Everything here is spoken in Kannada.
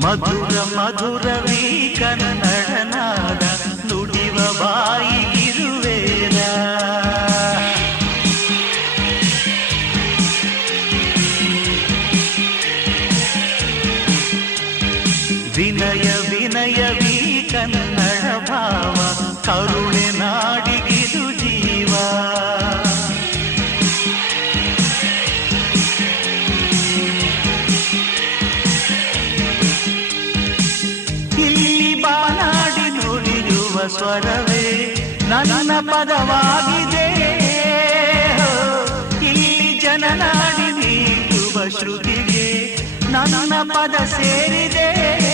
ಮಧುರ ಮಧುರವೀ ಕನ್ನಡ ನಾದ ನುಡಿವ ಬಾಯಿಗಿರುವೇರ. ವಿನಯ ವಿನಯವೀ ಕನ್ನಡ ಭಾವ ಕರುಣೆ ನಾಡಿಗಿದು ಜೀವ. ಇಲ್ಲಿ ಬಾನಾಡಿ ನುಡಿಯುವ ಸ್ವರವೇ ನನ್ನ ಪದವಾಗಿದೆ. ಇಲ್ಲಿ ಜನನಾಡಿ ನೀಡುವ ಶ್ರುತಿಗೆ ನನ್ನ ಪದ ಸೇರಿದೆ.